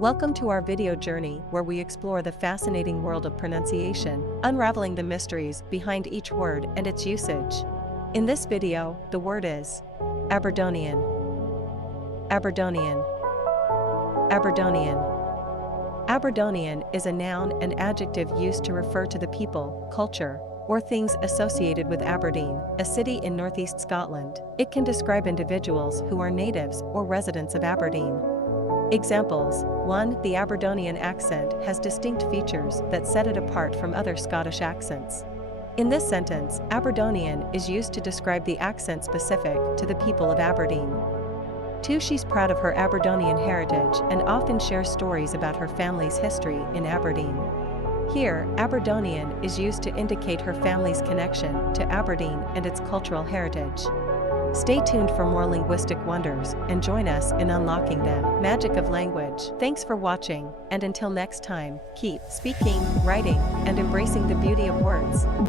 Welcome to our video journey where we explore the fascinating world of pronunciation, unraveling the mysteries behind each word and its usage. In this video, the word is Aberdonian. Aberdonian. Aberdonian. Aberdonian is a noun and adjective used to refer to the people, culture, or things associated with Aberdeen, a city in northeast Scotland. It can describe individuals who are natives or residents of Aberdeen. Examples: 1. The Aberdonian accent has distinct features that set it apart from other Scottish accents. In this sentence, Aberdonian is used to describe the accent specific to the people of Aberdeen. 2. She's proud of her Aberdonian heritage and often shares stories about her family's history in Aberdeen. Here, Aberdonian is used to indicate her family's connection to Aberdeen and its cultural heritage. Stay tuned for more linguistic wonders and join us in unlocking the magic of language. Thanks for watching, and until next time, keep speaking, writing, and embracing the beauty of words.